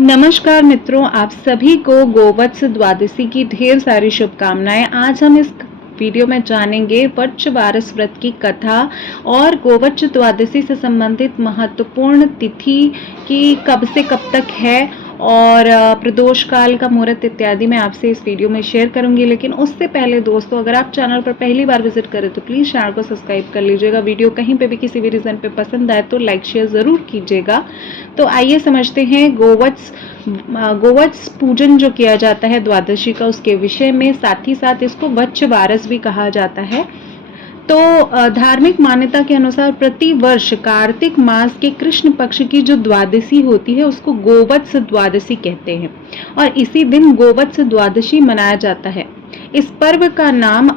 नमस्कार मित्रों, आप सभी को गोवत्स द्वादशी की ढेर सारी शुभकामनाएं। आज हम इस वीडियो में जानेंगे वच्छ बारस व्रत की कथा और गोवत्स द्वादशी से संबंधित महत्वपूर्ण तिथि की कब से कब तक है और प्रदोष काल का मुहूर्त इत्यादि मैं आपसे इस वीडियो में शेयर करूंगी। लेकिन उससे पहले दोस्तों, अगर आप चैनल पर पहली बार विजिट करें तो प्लीज़ चैनल को सब्सक्राइब कर लीजिएगा। वीडियो कहीं पे भी किसी भी रीज़न पे पसंद आए तो लाइक शेयर ज़रूर कीजिएगा। तो आइए समझते हैं गोवत्स पूजन जो किया जाता है द्वादशी का, उसके विषय में। साथ ही साथ इसको वच्छ बारस भी कहा जाता है। तो धार्मिक मान्यता के अनुसार प्रति वर्ष कार्तिक मास के कृष्ण पक्ष की जो द्वादशी होती है उसको गोवत्स द्वादशी कहते हैं और इसी दिन गोवत्स द्वादशी मनाया जाता है। इस पर्व का नाम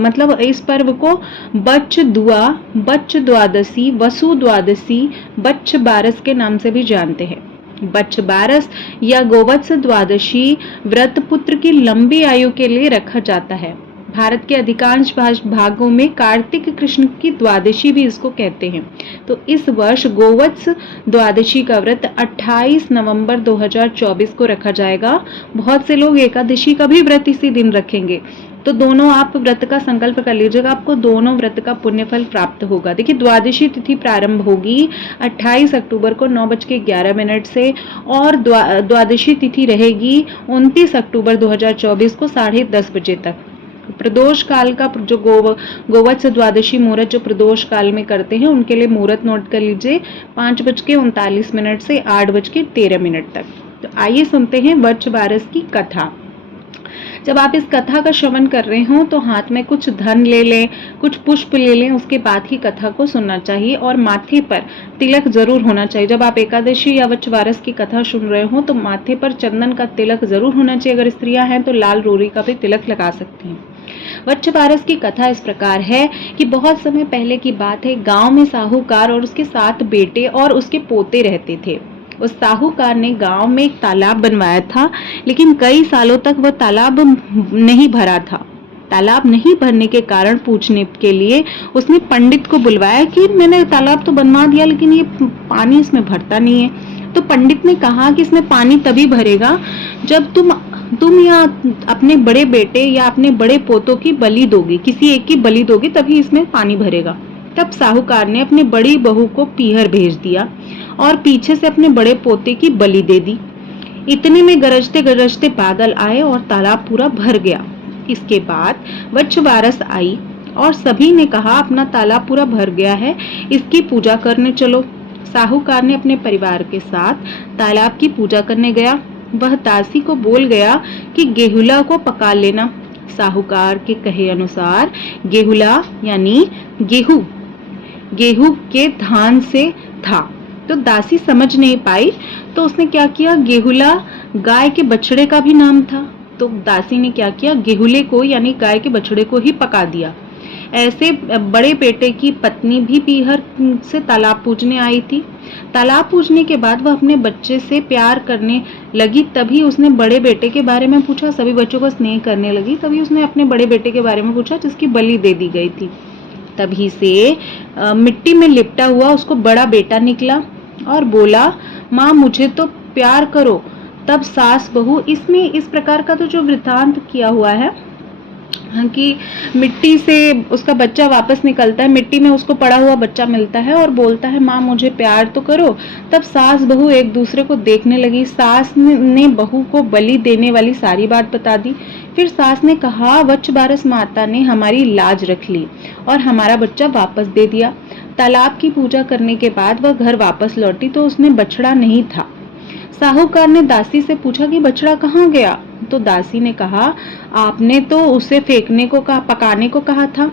मतलब इस पर्व को बच्च दुआ, बच्च द्वादशी, वसु द्वादशी, बच्छ बारस के नाम से भी जानते हैं। बच्छ बारस या गोवत्स द्वादशी व्रत पुत्र की लंबी आयु के लिए रखा जाता है। भारत के अधिकांश भागों में कार्तिक कृष्ण की द्वादशी भी इसको कहते हैं। तो इस वर्ष गोवत्स द्वादशी का व्रत 28 नवंबर 2024 को रखा जाएगा। बहुत से लोग एकादशी का भी व्रत इसी दिन रखेंगे। तो दोनों आप व्रत का संकल्प कर लीजिएगा, आपको दोनों व्रत का पुण्यफल प्राप्त होगा। देखिए, द्वादशी तिथि प्रारंभ होगी 28 अक्टूबर को 9:11 से और द्वादशी तिथि रहेगी 29 अक्टूबर 2024 को 10:30 बजे तक। प्रदोष काल का जो गोवत्स द्वादशी मुहूर्त जो प्रदोष काल में करते हैं उनके लिए मुहूर्त नोट कर लीजिए 5:39 से 8:13 तक। तो आइए सुनते हैं वच्छ बारस की कथा। जब आप इस कथा का श्रवण कर रहे हो तो हाथ में कुछ धन ले लें, कुछ पुष्प ले लें, उसके बाद ही कथा को सुनना चाहिए और माथे पर तिलक जरूर होना चाहिए। जब आप एकादशी या वच्छ बारस की कथा सुन रहे हो तो माथे पर चंदन का तिलक जरूर होना चाहिए। अगर स्त्रियां हैं तो लाल रोरी का भी तिलक लगा सकती हैं। वच्छ बारस की कथा इस प्रकार है कि बहुत समय पहले की बात है। गांव में साहूकार और उसके 7 बेटे और उसके पोते रहते थे। उस साहूकार ने गांव में एक तालाब बनवाया था, लेकिन कई सालों तक वह तालाब नहीं भरा था। तालाब नहीं भरने के कारण पूछने के लिए उसने पंडित को बुलवाया कि मैंने तालाब तो बनवा दिया लेकिन ये पानी इसमें भरता नहीं है। तो पंडित ने कहा कि इसमें पानी तभी भरेगा जब तुम या अपने बड़े बेटे या अपने बड़े पोतों की बलि दोगे, किसी एक की बलि दोगे, तभी इसमें पानी भरेगा। तब साहूकार ने अपनी बड़ी बहू को पीहर भेज दिया और पीछे से अपने बड़े पोते की बलि दे दी। इतने में गरजते गरजते बादल आए और तालाब पूरा भर गया। इसके बाद वच्छ बारस आई और सभी ने कहा अपना तालाब पूरा भर गया है, इसकी पूजा करने चलो। साहूकार ने अपने परिवार के साथ तालाब की पूजा करने गया। वह दासी को बोल गया कि गेहुला को पका लेना। साहूकार के कहे अनुसार गेहुला यानी गेहूं के धान से था। तो दासी समझ नहीं पाई, तो उसने क्या किया, गेहुला गाय के बछड़े का भी नाम था। तो दासी ने क्या किया, गेहुले को यानी गाय के बछड़े को ही पका दिया। ऐसे बड़े बेटे की पत्नी भी पीहर से तालाब पूजने आई थी। तालाब पूजने के बाद वह अपने बच्चे से प्यार करने लगी। तभी उसने बड़े बेटे के बारे में पूछा, सभी बच्चों को स्नेह करने लगी। तभी उसने अपने बड़े बेटे के बारे में पूछा जिसकी बलि दे दी गई थी। तभी से मिट्टी में लिपटा हुआ उसको बड़ा बेटा निकला और बोला, माँ मुझे तो प्यार करो। तब सास बहू, इसमें इस प्रकार का तो जो वृत्तांत किया हुआ है कि मिट्टी से उसका बच्चा वापस निकलता है, मिट्टी में उसको पड़ा हुआ बच्चा मिलता है और बोलता है माँ मुझे प्यार तो करो। तब सास बहू एक दूसरे को देखने लगी। सास ने बहू को बलि देने वाली सारी बात बता दी। फिर सास ने कहा, वच्छ बारस माता ने हमारी लाज रख ली और हमारा बच्चा वापस दे दिया। तालाब की पूजा करने के बाद वह घर वापस लौटी तो उसमें बछड़ा नहीं था। साहूकार ने दासी से पूछा कि बछड़ा कहाँ गया। तो दासी ने कहा, आपने तो उसे फेंकने को कहा, पकाने को कहा था,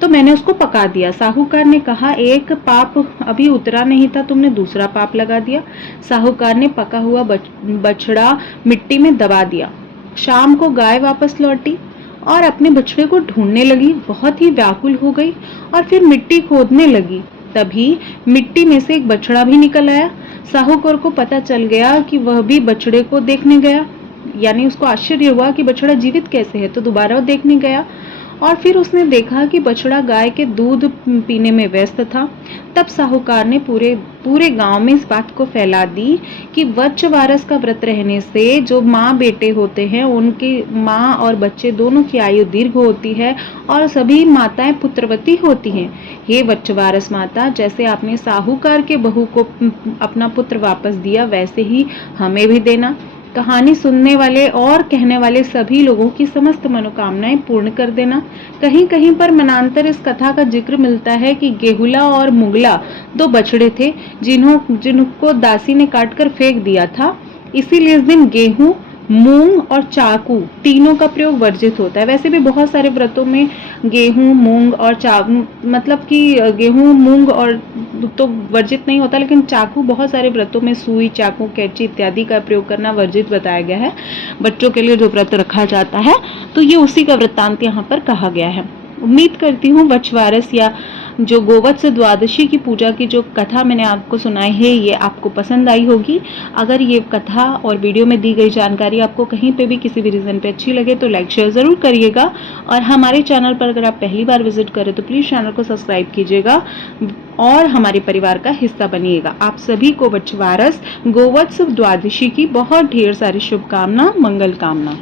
तो मैंने उसको पका दिया। साहूकार ने कहा, एक पाप अभी उतरा नहीं था, तुमने दूसरा पाप लगा दिया। साहूकार ने पका हुआ बछड़ा मिट्टी में दबा दिया। शाम को गाय वापस लौटी और अपने बछड़े को ढूंढने लगी। बहुत ही व्याकुल हो गई और फिर मिट्टी खोदने लगी। तभी मिट्टी में से एक बछड़ा भी निकल आया। साहूकार को पता चल गया कि वह भी बछड़े को देखने गया, यानी उसको आश्चर्य हुआ कि बछड़ा जीवित कैसे है। तो दोबारा वो देखने गया और फिर उसने देखा कि बछड़ा गाय के दूध पीने में व्यस्त था। तब साहूकार ने पूरे गांव में इस बात को फैला दी कि वृक्षवारस का व्रत रहने से जो माँ बेटे होते हैं उनकी माँ और बच्चे दोनों की आयु दीर्घ होती है और सभी माताएं पुत्रवती होती हैं। हे वृक्षवारस माता, जैसे आपने साहूकार के बहू को अपना पुत्र वापस दिया वैसे ही हमें भी देना। कहानी सुनने वाले और कहने वाले सभी लोगों की समस्त मनोकामनाएं पूर्ण कर देना। कहीं कहीं पर मनांतर इस कथा का जिक्र मिलता है कि गेहुला और मुगला दो बछड़े थे जिनको दासी ने काटकर फेंक दिया था। इसीलिए इस दिन गेहूं, मूंग और चाकू तीनों का प्रयोग वर्जित होता है। वैसे भी बहुत सारे व्रतों में गेहूं, मूंग और मतलब कि गेहूं, मूंग और तो वर्जित नहीं होता, लेकिन चाकू बहुत सारे व्रतों में सुई, चाकू, कैंची इत्यादि का प्रयोग करना वर्जित बताया गया है। बच्चों के लिए जो व्रत रखा जाता है तो ये उसी का वृत्तांत यहाँ पर कहा गया है। उम्मीद करती हूँ वृक्षवारस या जो गोवत्स द्वादशी की पूजा की जो कथा मैंने आपको सुनाई है ये आपको पसंद आई होगी। अगर ये कथा और वीडियो में दी गई जानकारी आपको कहीं पे भी किसी भी रीजन पे अच्छी लगे तो लाइक शेयर जरूर करिएगा। और हमारे चैनल पर अगर आप पहली बार विजिट करें तो प्लीज चैनल को सब्सक्राइब कीजिएगा और हमारे परिवार का हिस्सा बनिएगा। आप सभी को वृक्षवारस गोवत्स द्वादशी की बहुत ढेर सारी शुभकामना, मंगल कामना।